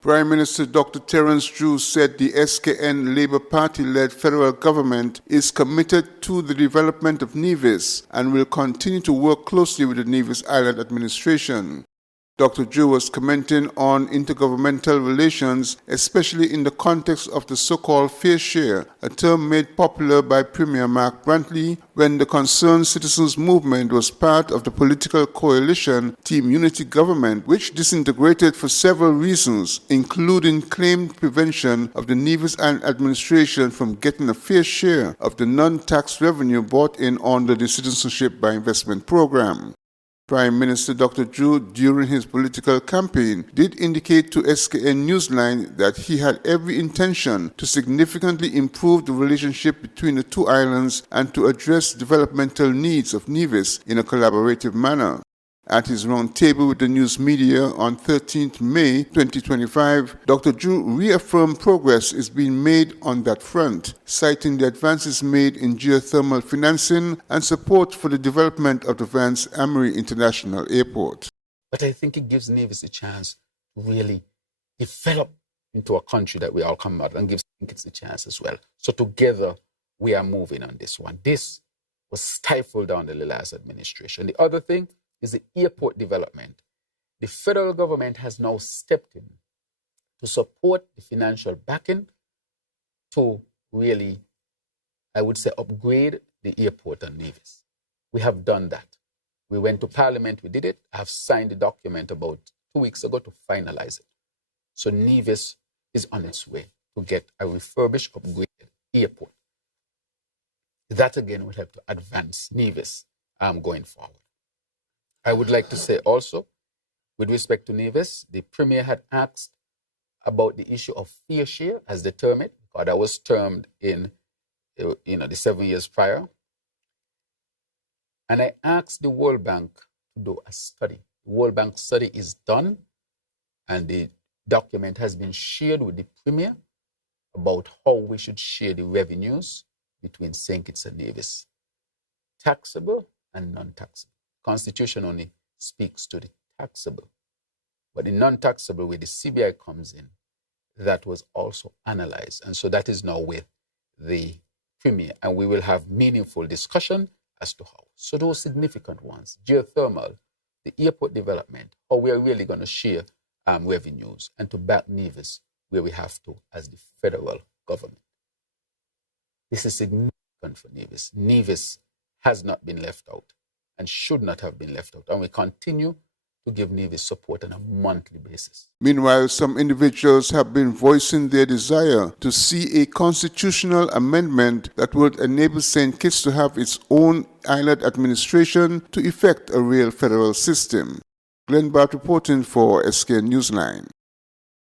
Prime Minister Dr Terrance Drew said the SKN Labour Party-led federal government is committed to the development of Nevis and will continue to work closely with the Nevis Island Administration. Dr. Drew was commenting on intergovernmental relations, especially in the context of the so-called fair share, a term made popular by Premier Mark Brantley when the Concerned Citizens Movement was part of the political coalition Team Unity government, which disintegrated for several reasons, including claimed prevention of the Nevis Island Administration from getting a fair share of the non-tax revenue brought in under the Citizenship By Investment Program. Prime Minister Dr. Drew, during his political campaign, did indicate to SKN Newsline that he had every intention to significantly improve the relationship between the two islands and to address developmental needs of Nevis in a collaborative manner. At his round table with the news media on 13th May 2025, Dr. Drew reaffirmed progress is being made on that front, citing the advances made in geothermal financing and support for the development of the Vance Amory International Airport. But I think it gives Nevis a chance to really develop into a country that we all come out, and gives it a chance as well. So together we are moving on this one. This was stifled down the last administration. The other thing is the airport development. The federal government has now stepped in to support the financial backing to really, I would say, upgrade the airport on Nevis. We have done that. We went to Parliament, we did it. I have signed the document about 2 weeks ago to finalize it. So Nevis is on its way to get a refurbished, upgraded airport. That again will help to advance Nevis going forward. I would like to say also, with respect to Nevis, the Premier had asked about the issue of fair share as determined, because that was termed in the 7 years prior. And I asked the World Bank to do a study. The World Bank study is done, and the document has been shared with the Premier about how we should share the revenues between St. Kitts and Nevis, taxable and non-taxable. Constitution only speaks to the taxable, but the non-taxable, where the CBI comes in, that was also analyzed, and so that is now with the Premier, and we will have meaningful discussion as to how. So those significant ones, geothermal, the airport development, how we are really going to share revenues, and to back Nevis where we have to as the federal government. This is significant for Nevis. Nevis has not been left out and should not have been left out. And we continue to give Nevis support on a monthly basis. Meanwhile, some individuals have been voicing their desire to see a constitutional amendment that would enable St. Kitts to have its own island administration to effect a real federal system. Glenn Bart reporting for SKN Newsline.